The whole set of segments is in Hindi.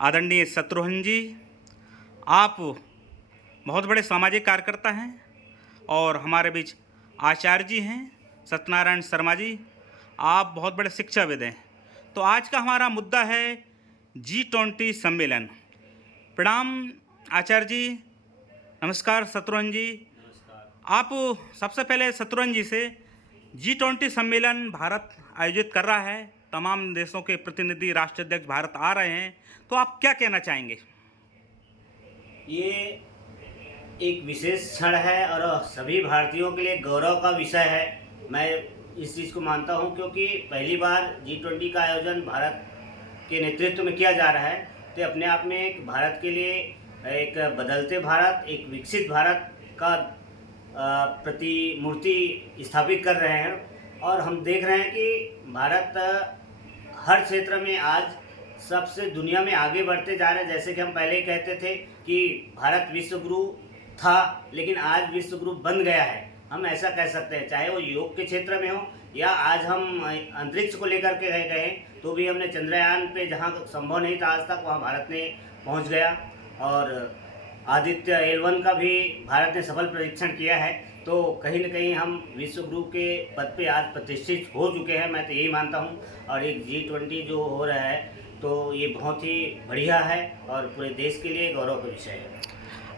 आदरणीय शत्रुघ्न जी, आप बहुत बड़े सामाजिक कार्यकर्ता हैं और हमारे बीच आचार्य जी हैं सत्यनारायण शर्मा जी, आप बहुत बड़े शिक्षाविद हैं। तो आज का हमारा मुद्दा है G20 सम्मेलन। प्रणाम आचार्य जी। नमस्कार शत्रुघ्न जी। आप सबसे पहले शत्रुघ्न जी से G20 सम्मेलन भारत आयोजित कर रहा है, तमाम देशों के प्रतिनिधि राष्ट्राध्यक्ष भारत आ रहे हैं, तो आप क्या कहना चाहेंगे? ये एक विशेष क्षण है और सभी भारतीयों के लिए गौरव का विषय है। मैं इस चीज़ को मानता हूँ क्योंकि पहली बार G20 का आयोजन भारत के नेतृत्व में किया जा रहा है। तो अपने आप में एक भारत के लिए एक बदलते भारत, एक विकसित भारत का प्रतिमूर्ति स्थापित कर रहे हैं और हम देख रहे हैं कि भारत हर क्षेत्र में आज सबसे दुनिया में आगे बढ़ते जा रहे हैं। जैसे कि हम पहले कहते थे कि भारत विश्व गुरु था, लेकिन आज विश्व गुरु बन गया है, हम ऐसा कह सकते हैं। चाहे वो योग के क्षेत्र में हो या आज हम अंतरिक्ष को लेकर के गए तो भी हमने चंद्रयान पे जहाँ संभव नहीं था आज तक, वहाँ भारत ने पहुँच गया और आदित्य L1 का भी भारत ने सफल परीक्षण किया है। तो कहीं न कहीं हम विश्व गुरु के पद पे आज प्रतिष्ठित हो चुके हैं, मैं तो यही मानता हूँ। और एक G20 जो हो रहा है तो ये बहुत ही बढ़िया है और पूरे देश के लिए गौरव का विषय है।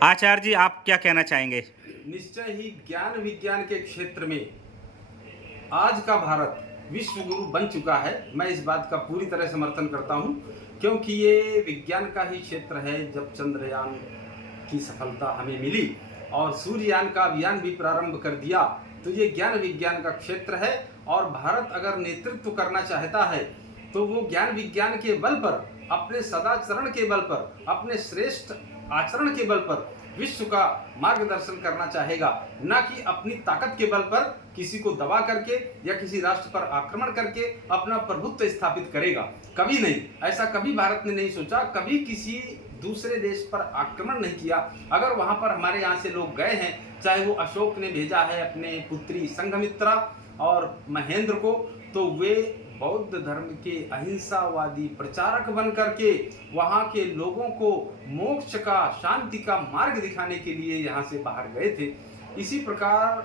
आचार्य जी, आप क्या कहना चाहेंगे? निश्चय ही ज्ञान विज्ञान के क्षेत्र में आज का भारत विश्व गुरु बन चुका है। मैं इस बात का पूरी तरह समर्थन करता हूं, क्योंकि ये विज्ञान का ही क्षेत्र है। जब चंद्रयान की सफलता हमें मिली और सूर्ययान का अभियान भी प्रारंभ कर दिया, तो ये ज्ञान विज्ञान का क्षेत्र है। और भारत अगर नेतृत्व करना चाहता है तो वो ज्ञान विज्ञान के बल पर, अपने सदाचरण के बल पर, अपने श्रेष्ठ आचरण के बल पर विश्व का मार्गदर्शन करना चाहेगा, न कि अपनी ताकत के बल पर किसी को दबा करके या किसी राष्ट्र पर आक्रमण करके अपना प्रभुत्व स्थापित करेगा। कभी नहीं, ऐसा कभी भारत ने नहीं सोचा, कभी किसी दूसरे देश पर आक्रमण नहीं किया। अगर वहां पर हमारे यहाँ से लोग गए हैं, चाहे वो अशोक ने भेजा है अपने पुत्री संघमित्रा और महेंद्र को, तो वे बौद्ध धर्म के अहिंसावादी प्रचारक बन करके वहाँ के लोगों को मोक्ष का, शांति का मार्ग दिखाने के लिए यहाँ से बाहर गए थे। इसी प्रकार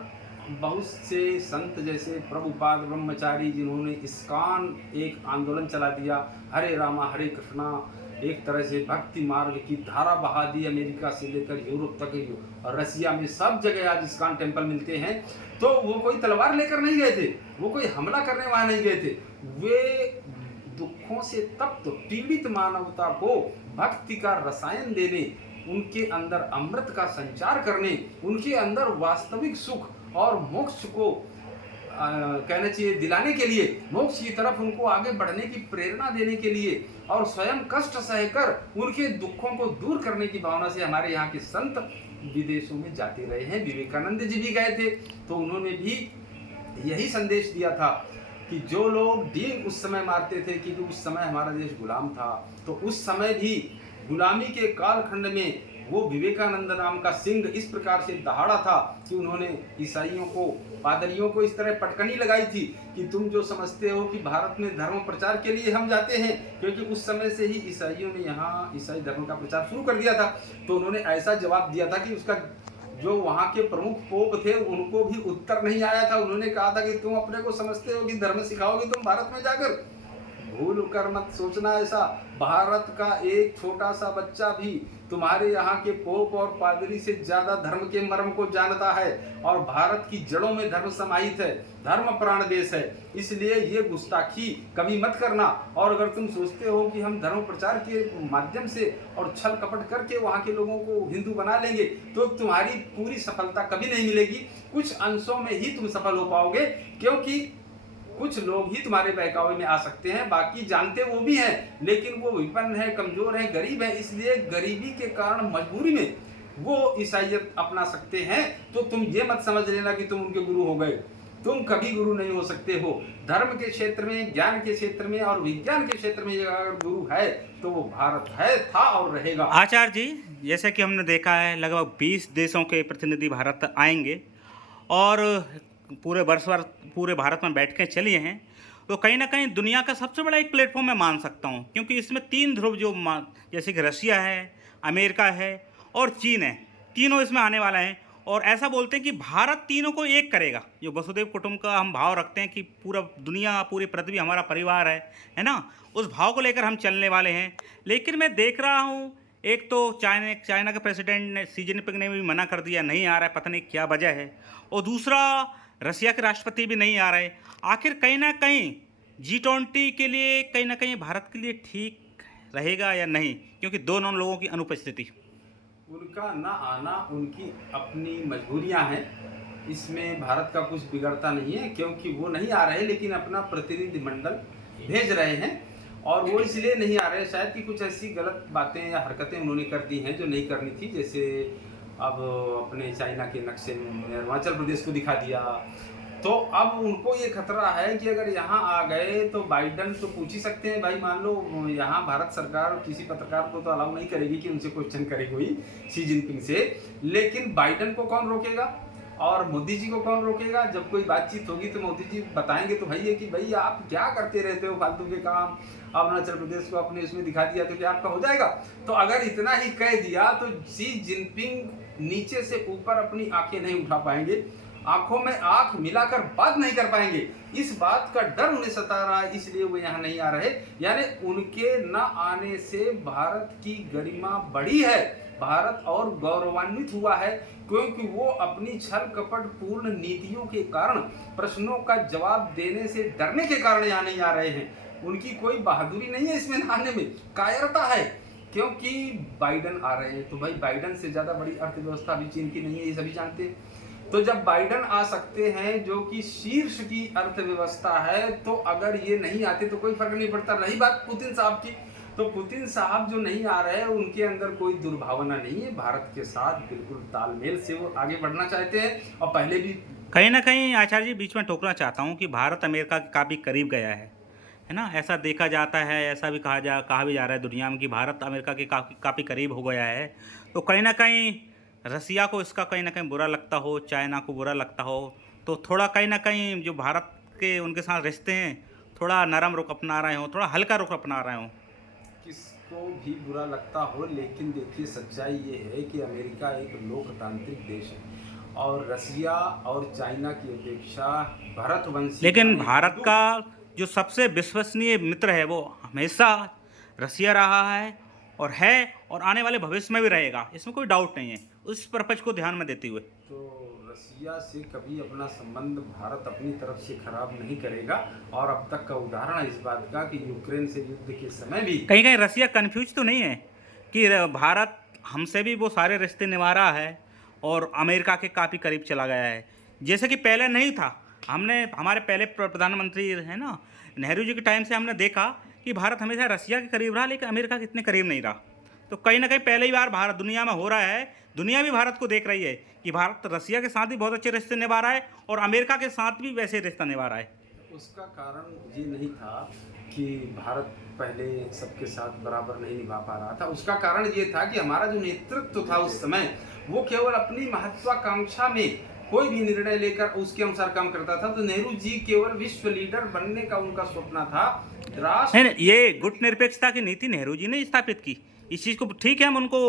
बहुत से संत जैसे प्रभुपाद ब्रह्मचारी, जिन्होंने इस्कॉन एक आंदोलन चला दिया, हरे रामा हरे कृष्णा, एक तरह से भक्ति मार्ग की धारा बहा दी। अमेरिका से लेकर यूरोप तक और रसिया में सब जगह आज इस्कॉन टेम्पल मिलते हैं। तो वो कोई तलवार लेकर नहीं गए थे, वो कोई हमला करने वहां नहीं गए थे। वे दुखों से तप्त पीड़ित मानवता को भक्ति का रसायन देने, उनके अंदर अमृत का संचार करने, उनके अंदर वास्तविक सुख और मोक्ष को कहना चाहिए दिलाने के लिए, मोक्ष की तरफ उनको आगे बढ़ने की प्रेरणा देने के लिए और स्वयं कष्ट सहकर उनके दुखों को दूर करने की भावना से हमारे यहाँ के संत विदेशों में जाते रहे हैं। विवेकानंद जी भी गए थे, तो उन्होंने भी यही संदेश दिया था कि जो लोग डींग उस समय मारते थे, क्योंकि उस समय हमारा देश गुलाम था, तो उस समय भी गुलामी के कालखंड में वो विवेकानंद नाम का सिंह इस प्रकार से दहाड़ा था कि उन्होंने ईसाइयों को, पादरियों को इस तरह पटकनी लगाई थी कि तुम जो समझते हो कि भारत में धर्म प्रचार के लिए हम जाते हैं, क्योंकि उस समय से ही ईसाइयों ने यहाँ ईसाई धर्म का प्रचार शुरू कर दिया था। तो उन्होंने ऐसा जवाब दिया था कि उसका जो वहाँ के प्रमुख पोप थे उनको भी उत्तर नहीं आया था। उन्होंने कहा था कि तुम अपने को समझते हो कि धर्म सिखाओगे तुम भारत में जाकर, भूल कर मत सोचना ऐसा। भारत का एक छोटा सा बच्चा भी तुम्हारे यहाँ के पोप और पादरी से ज्यादा धर्म के मर्म को जानता है और भारत की जड़ों में धर्म समाहित है, धर्म प्राण देश है। इसलिए ये गुस्ताखी कभी मत करना। और अगर तुम सोचते हो कि हम धर्म प्रचार के माध्यम से और छल कपट करके वहाँ के लोगों को हिंदू बना लेंगे, तो तुम्हारी पूरी सफलता कभी नहीं मिलेगी। कुछ अंशों में ही तुम सफल हो पाओगे, क्योंकि कुछ लोग ही तुम्हारे बहकावे में आ सकते हैं, बाकी जानते वो भी हैं, लेकिन वो विपन्न है, कमजोर है, गरीब है। इसलिए गरीबी के कारण मजबूरी में वो ईसाइयत अपना सकते हैं। तो तुम ये मत समझ लेना कि तुम उनके गुरु हो गए, तुम कभी गुरु नहीं हो सकते हो। धर्म के क्षेत्र में, ज्ञान के क्षेत्र में और विज्ञान के क्षेत्र में अगर गुरु है तो वो भारत है, था और रहेगा। आचार्य जी, जैसे कि हमने देखा है लगभग 20 देशों के प्रतिनिधि भारत आएंगे और पूरे वर्ष भर पूरे भारत में बैठकें चली हैं, तो कहीं ना कहीं दुनिया का सबसे बड़ा एक प्लेटफॉर्म मैं मान सकता हूँ, क्योंकि इसमें तीन ध्रुव जो जैसे कि रसिया है, अमेरिका है और चीन है, तीनों इसमें आने वाला है। और ऐसा बोलते हैं कि भारत तीनों को एक करेगा। जो वसुदेव कुटुंब का हम भाव रखते हैं कि पूरा दुनिया, पूरी पृथ्वी हमारा परिवार है ना, उस भाव को लेकर हम चलने वाले हैं। लेकिन मैं देख रहा हूँ, एक तो चाइना के प्रेसिडेंट शी जिनपिंग ने भी मना कर दिया, नहीं आ रहा है, पता नहीं क्या वजह है। और दूसरा, रसिया के राष्ट्रपति भी नहीं आ रहे। आखिर कहीं ना कहीं G20 के लिए कहीं ना कहीं भारत के लिए ठीक रहेगा या नहीं, क्योंकि दोनों लोगों की अनुपस्थिति। उनका ना आना उनकी अपनी मजबूरियां हैं, इसमें भारत का कुछ बिगड़ता नहीं है, क्योंकि वो नहीं आ रहे लेकिन अपना प्रतिनिधिमंडल भेज रहे हैं। और वो इसलिए नहीं आ रहे शायद कि कुछ ऐसी गलत बातें या हरकतें उन्होंने कर दी हैं जो नहीं करनी थी। जैसे अब अपने चाइना के नक्शे में अरुणाचल प्रदेश को दिखा दिया, तो अब उनको ये खतरा है कि अगर यहाँ आ गए तो बाइडन तो पूछ ही सकते हैं। भाई मान लो यहाँ भारत सरकार किसी पत्रकार को तो अलाउ नहीं करेगी कि उनसे क्वेश्चन करे कोई शी जिनपिंग से, लेकिन बाइडन को कौन रोकेगा और मोदी जी को कौन रोकेगा? जब कोई बातचीत होगी तो मोदी जी बताएंगे तो भाई ये कि भाई आप क्या करते रहते हो फालतू के काम, अरुणाचल प्रदेश को अपने उसमें दिखा दिया तो क्या आपका हो जाएगा? तो अगर इतना ही कह दिया तो शी जिनपिंग नीचे से ऊपर अपनी आंखें नहीं उठा पाएंगे, आंखों में आंख मिलाकर बात नहीं कर पाएंगे। इस बात का डर उन्हें सता रहा है, इसलिए वो यहाँ नहीं आ रहे। यानी उनके न आने से भारत की गरिमा बढ़ी है, भारत और गौरवान्वित हुआ है, क्योंकि वो अपनी छल कपट पूर्ण नीतियों के कारण, प्रश्नों का जवाब देने से डरने के कारण यहाँ नहीं आ रहे हैं। उनकी कोई बहादुरी नहीं है इसमें आने में, कायरता है, क्योंकि बाइडन आ रहे हैं। तो भाई बाइडन से ज्यादा बड़ी अर्थव्यवस्था भी चीन की नहीं है, ये सभी जानते हैं। तो जब बाइडन आ सकते हैं जो कि शीर्ष की अर्थव्यवस्था है, तो अगर ये नहीं आते तो कोई फर्क नहीं पड़ता। रही बात पुतिन साहब की, तो पुतिन साहब जो नहीं आ रहे हैं उनके अंदर कोई दुर्भावना नहीं है, भारत के साथ बिल्कुल तालमेल से वो आगे बढ़ना चाहते हैं। और पहले भी कहीं ना कहीं आचार्य जी बीच में टोकना चाहता हूँ कि भारत अमेरिका के काफ़ी करीब गया है ना, ऐसा देखा जाता है, ऐसा भी कहा भी जा रहा है दुनिया में कि भारत अमेरिका के काफ़ी करीब हो गया है। तो कहीं ना कहीं रसिया को इसका कहीं ना कहीं बुरा लगता हो, चाइना को बुरा लगता हो, तो थोड़ा कहीं ना कहीं जो भारत के उनके साथ रिश्ते हैं थोड़ा नरम रुख अपना रहे हो, थोड़ा हल्का रुख अपना रहे हो। किसको भी बुरा लगता हो, लेकिन देखिए सच्चाई ये है कि अमेरिका एक लोकतांत्रिक देश है और रसिया और चाइना की अपेक्षा भारतवंशी, लेकिन भारत का जो सबसे विश्वसनीय मित्र है वो हमेशा रसिया रहा है और आने वाले भविष्य में भी रहेगा, इसमें कोई डाउट नहीं है, उस पर्पज को ध्यान में देते हुए। तो रसिया से कभी अपना संबंध भारत अपनी तरफ से खराब नहीं करेगा। और अब तक का उदाहरण है इस बात का कि यूक्रेन से युद्ध के समय भी कहीं कहीं रसिया कन्फ्यूज तो नहीं है कि भारत हमसे भी वो सारे रिश्ते निभा रहा है और अमेरिका के काफ़ी करीब चला गया है, जैसे कि पहले नहीं था। हमारे पहले प्रधानमंत्री है ना, नेहरू जी के टाइम से हमने देखा कि भारत हमेशा रसिया के करीब रहा, लेकिन अमेरिका के इतने करीब नहीं रहा। तो कहीं ना कहीं पहली बार भारत दुनिया में हो रहा है, दुनिया भी भारत को देख रही है कि भारत रसिया के साथ भी बहुत अच्छे रिश्ते निभा रहा है और अमेरिका के साथ भी वैसे रिश्ता निभा रहा है। उसका कारण ये नहीं था कि भारत पहले सबके साथ बराबर नहीं निभा पा रहा था, उसका कारण ये था कि हमारा जो नेतृत्व था उस समय वो केवल अपनी महत्वाकांक्षा में कोई भी निर्णय लेकर उसके अनुसार काम करता था। तो नेहरू जी केवल विश्व लीडर बनने का उनका स्वप्न था। राष्ट्र ये गुट निरपेक्षता की नीति नेहरू जी ने स्थापित की। इस चीज़ को ठीक है, हम उनको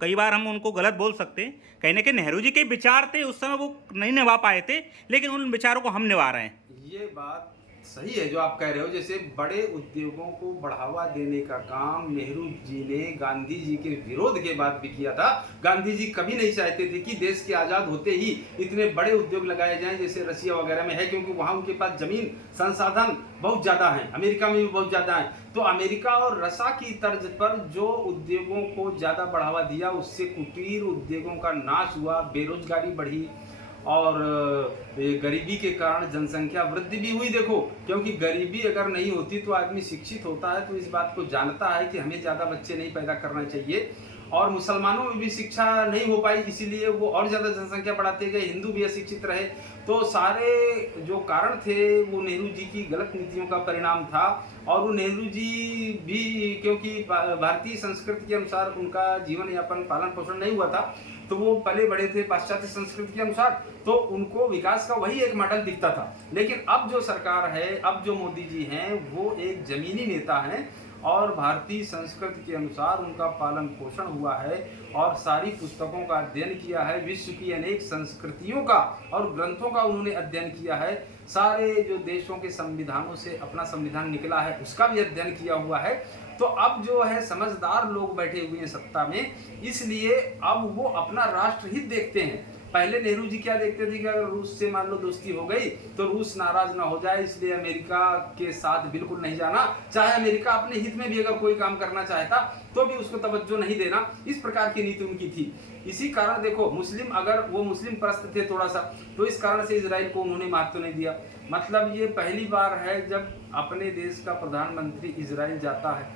कई बार हम उनको गलत बोल सकते हैं, कहीं ना कहीं नेहरू जी के विचार थे उस समय, वो नहीं निभा पाए थे, लेकिन उन विचारों को हम निभा रहे हैं। ये बात सही है जो आप कह रहे हो। जैसे बड़े उद्योगों को बढ़ावा देने का काम नेहरू जी ने गांधी जी के विरोध के बाद भी किया था। गांधी जी कभी नहीं चाहते थे कि देश के आज़ाद होते ही इतने बड़े उद्योग लगाए जाएं जैसे रसिया वगैरह में है, क्योंकि वहाँ उनके पास जमीन संसाधन बहुत ज़्यादा हैं, अमेरिका में भी बहुत ज़्यादा हैं। तो अमेरिका और रसा की तर्ज पर जो उद्योगों को ज़्यादा बढ़ावा दिया उससे कुटीर उद्योगों का नाश हुआ, बेरोजगारी बढ़ी और गरीबी के कारण जनसंख्या वृद्धि भी हुई। देखो, क्योंकि गरीबी अगर नहीं होती तो आदमी शिक्षित होता है तो इस बात को जानता है कि हमें ज़्यादा बच्चे नहीं पैदा करना चाहिए। और मुसलमानों में भी शिक्षा नहीं हो पाई, इसीलिए वो और ज़्यादा जनसंख्या बढ़ाते गए, हिंदू भी अशिक्षित रहे। तो सारे जो कारण थे वो नेहरू जी की गलत नीतियों का परिणाम था और वो नेहरू जी भी क्योंकि भारतीय संस्कृति के अनुसार उनका जीवन यापन पालन पोषण नहीं हुआ था, तो वो पले बड़े थे पाश्चात्य संस्कृति के अनुसार, तो उनको विकास का वही एक मॉडल दिखता था। लेकिन अब जो सरकार है, अब जो मोदी जी हैं, वो एक जमीनी नेता हैं और भारतीय संस्कृति के अनुसार उनका पालन पोषण हुआ है और सारी पुस्तकों का अध्ययन किया है, विश्व की अनेक संस्कृतियों का और ग्रंथों का उन्होंने अध्ययन किया है, सारे जो देशों के संविधानों से अपना संविधान निकला है उसका भी अध्ययन किया हुआ है। तो अब जो है समझदार लोग बैठे हुए हैं सत्ता में, इसलिए अब वो अपना राष्ट्रहित देखते हैं। पहले नेहरू जी क्या देखते थे कि अगर रूस से मान लो दोस्ती हो गई तो रूस नाराज ना हो जाए, इसलिए अमेरिका के साथ बिल्कुल नहीं जाना, चाहे अमेरिका अपने हित में भी अगर कोई काम करना चाहता तो भी उसको तवज्जो नहीं देना, इस प्रकार की नीति उनकी थी। इसी कारण देखो मुस्लिम, अगर वो मुस्लिम परस्त थे थोड़ा सा, तो इस कारण से इजराइल को उन्होंने महत्व नहीं दिया। मतलब ये पहली बार है जब अपने देश का प्रधानमंत्री इजराइल जाता है,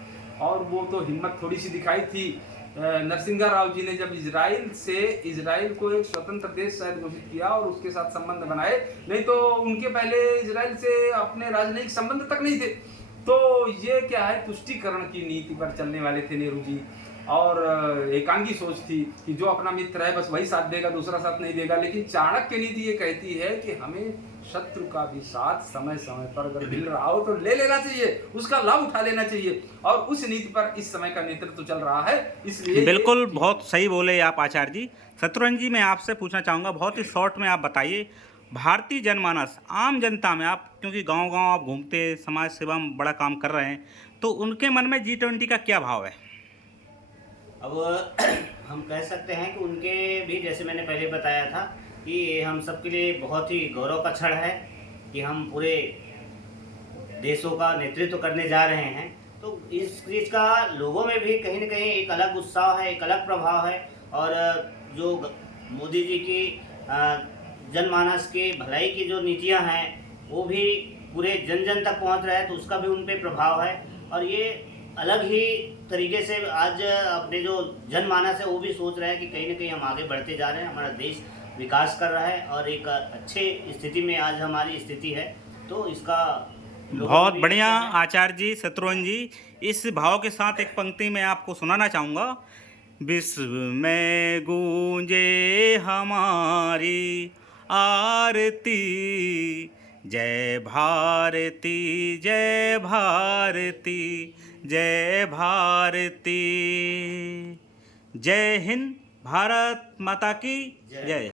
और वो तो हिम्मत थोड़ी सी दिखाई थी नरसिंहा राव जी ने जब इजराइल को एक स्वतंत्र देश शायद घोषित किया और उसके साथ संबंध बनाए, नहीं तो उनके पहले इजराइल से अपने राजनयिक संबंध तक नहीं थे। तो ये क्या है, तुष्टीकरण की नीति पर चलने वाले थे नेहरू जी, और एकांगी सोच थी कि जो अपना मित्र है बस वही साथ देगा, दूसरा साथ नहीं देगा। लेकिन चाणक्य नीति ये कहती है कि हमें शत्रु का भी साथ समय समय पर अगर मिल रहा हो तो ले लेना चाहिए, उसका लाभ उठा लेना चाहिए, और उस नीति पर इस समय का नेतृत्व चल रहा है। इसलिए बिल्कुल बहुत सही बोले आप आचार्य जी। शत्रुघ्न जी, मैं आपसे पूछना चाहूँगा, बहुत ही शॉर्ट में आप बताइए, भारतीय जनमानस आम जनता में, आप क्योंकि गांव-गांव आप घूमते, समाज सेवा में बड़ा काम कर रहे हैं, तो उनके मन में G20 का क्या भाव है? अब हम कह सकते हैं कि उनके भी, जैसे मैंने पहले बताया था, कि ये हम सबके लिए बहुत ही गौरव का क्षण है कि हम पूरे देशों का नेतृत्व करने जा रहे हैं। तो इस चीज़ का लोगों में भी कहीं न कहीं एक अलग उत्साह है, एक अलग प्रभाव है, और जो मोदी जी की जनमानस की भलाई की जो नीतियां हैं वो भी पूरे जन जन तक पहुंच रहा है, तो उसका भी उन पे प्रभाव है। और ये अलग ही तरीके से आज अपने जो जनमानस है वो भी सोच रहा है कि कहीं ना कहीं हम आगे बढ़ते जा रहे हैं, हमारा देश विकास कर रहा है और एक अच्छे स्थिति में आज हमारी स्थिति है। तो इसका बहुत बढ़िया आचार्य जी, शत्रुघ्न जी। इस भाव के साथ एक पंक्ति मैं आपको सुनाना चाहूँगा। विश्व में गूंजे हमारी आरती, जय भारती जय भारती जय भारती। जय हिंद, भारत माता की जय।